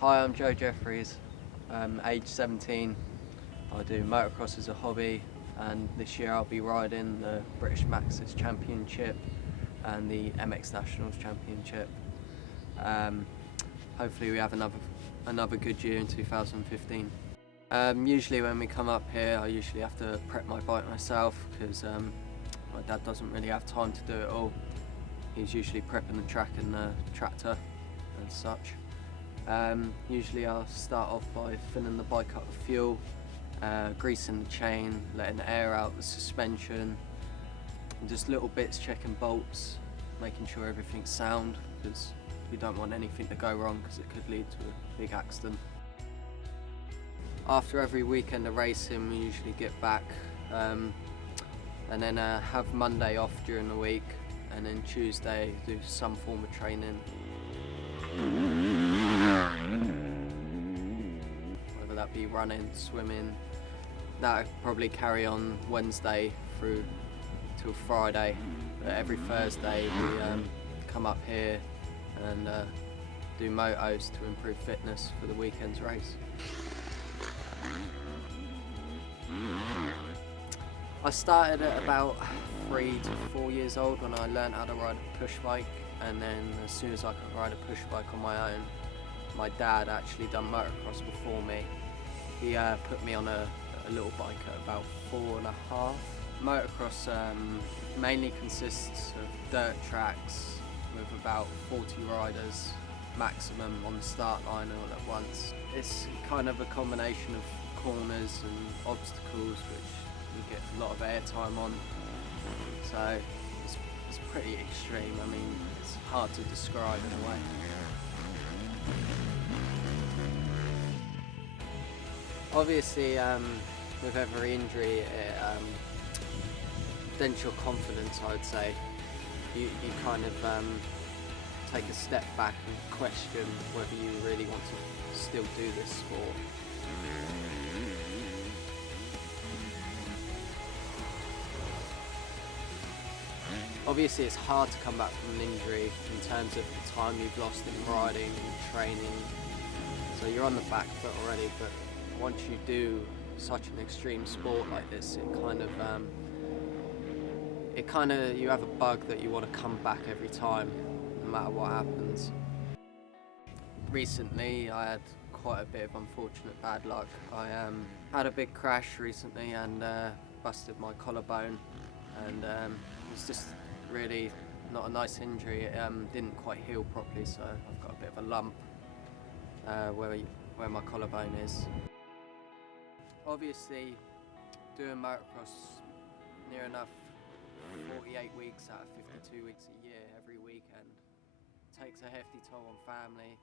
Hi, I'm Jefferies, age 17. I do motocross as a hobby, and this year I'll be riding the British Maxis Championship and the MX Nationals Championship. Hopefully we have another good year in 2015. Usually when we come up here, I usually have to prep my bike myself because my dad doesn't really have time to do it all. He's usually prepping the track and the tractor and such. Usually I'll start off by filling the bike up with fuel, greasing the chain, letting the air out, the suspension, and just little bits, checking bolts, making sure everything's sound, because we don't want anything to go wrong because it could lead to a big accident. After every weekend of racing, we usually get back and then have Monday off during the week, and then Tuesday do some form of training. Whether that be running, swimming, that'll probably carry on Wednesday through till Friday. But every Thursday we come up here and do motos to improve fitness for the weekend's race. I started at about 3 to 4 years old when I learned how to ride a push bike, and then as soon as I could ride a push bike on my own, my dad actually done motocross before me. He put me on a little bike at about 4.5. Motocross mainly consists of dirt tracks with about 40 riders maximum on the start line all at once. It's kind of a combination of corners and obstacles which you get a lot of airtime on, so it's pretty extreme. I mean, it's hard to describe in a way. Obviously, with every injury, it dents your confidence, I would say. You kind of take a step back and question whether you really want to still do this sport. Obviously it's hard to come back from an injury in terms of the time you've lost in riding and training, so you're on the back foot already, but once you do such an extreme sport like this, it kind of you have a bug that you want to come back every time, no matter what happens. Recently I had quite a bit of unfortunate bad luck. I had a big crash recently and busted my collarbone, and it was just really not a nice injury. It didn't quite heal properly, so I've got a bit of a lump where my collarbone is. Obviously, doing motocross near enough 48 weeks out of 52 weeks a year every weekend takes a hefty toll on family,